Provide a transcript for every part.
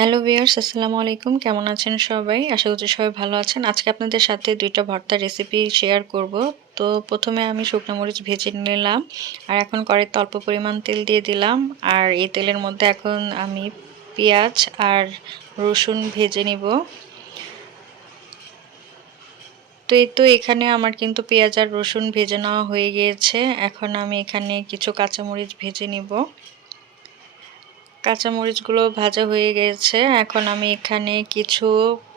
Hello viewers, আসসালামু আলাইকুম। কেমন আছেন সবাই? আশা করছি সবাই ভালো আছেন। আজকে আপনাদের সাথে দুইটা ভর্তার রেসিপি শেয়ার করব। তো প্রথমে আমি শুকনো মরিচ ভেজে নিলাম, আর এখন কড়াইতে অল্প পরিমাণ তেল দিয়ে দিলাম। আর এই তেলের মধ্যে এখন আমি পেঁয়াজ আর রসুন ভেজে নিব। তো এই তো এখানে আমার কিন্তু পেঁয়াজ আর রসুন ভেজে নেওয়া হয়ে গিয়েছে। এখন আমি এখানে কিছু কাঁচামরিচ ভেজে নিব। কাঁচামরিচগুলো ভাজা হয়ে গেছে। এখন আমি এখানে কিছু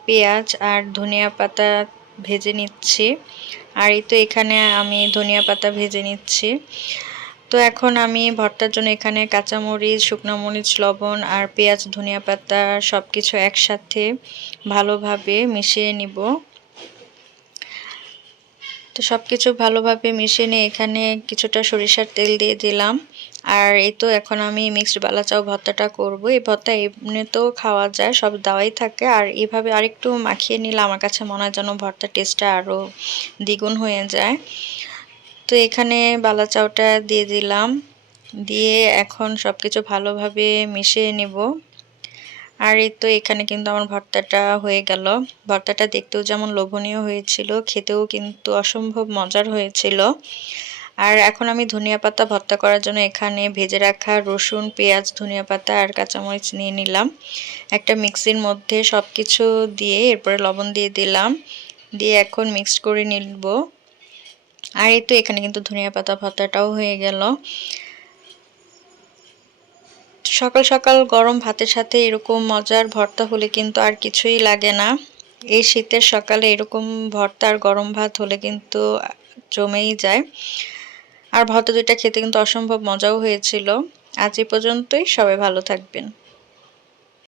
পেঁয়াজ আর ধনিয়া পাতা ভেজে নিচ্ছি। আর এই তো এখানে আমি ধনিয়া পাতা ভেজে নিচ্ছি। তো এখন আমি ভর্তার জন্য এখানে কাঁচামরিচ, শুকনো মরিচ, লবণ আর পেঁয়াজ, ধনিয়া পাতা সব কিছু একসাথে ভালোভাবে মিশিয়ে নিব। তো সব কিছু ভালোভাবে মিশিয়ে নিয়ে এখানে কিছুটা সরিষার তেল দিয়ে দিলাম। আর এই তো এখন আমি মিক্সড বালা চাও ভর্তাটা করব। এই ভর্তা এমনিতেও খাওয়া যায়, সব দাওয়াই থাকে। আর এভাবে আরেকটু মাখিয়ে নিলে আমার কাছে মনে হয় যেন ভর্তার টেস্টটা আরও দ্বিগুণ হয়ে যায়। তো এখানে বালা চাউটা দিয়ে দিলাম। দিয়ে এখন সব কিছু ভালোভাবে মিশিয়ে নেব। আর এই তো এখানে কিন্তু আমার ভর্তাটা হয়ে গেল। ভর্তাটা দেখতেও যেমন লোভনীয় হয়েছিল, খেতেও কিন্তু অসম্ভব মজার হয়েছিল। আর এখন আমি ধনিয়া পাতা ভর্তা করার জন্য এখানে ভেজে রাখা রসুন, পেঁয়াজ, ধনিয়া পাতা আর কাঁচামরিচ নিয়ে নিলাম। একটা মিক্সির মধ্যে সব কিছু দিয়ে এরপরে লবণ দিয়ে দিলাম। দিয়ে এখন মিক্সড করে নিব। আর এই তো এখানে কিন্তু ধনিয়া পাতা ভর্তাটাও হয়ে গেল। সকাল সকাল গরম ভাতের সাথে এরকম মজার ভর্তা হলে কিন্তু আর কিছুই লাগে না। এই শীতের সকালে এরকম ভর্তা আর গরম ভাত হলে কিন্তু জমেই যায়। আর ভর্তা দুইটা খেতে কিন্তু অসম্ভব মজাও হয়েছিল। আজ এই পর্যন্তই, সবাই ভালো থাকবেন।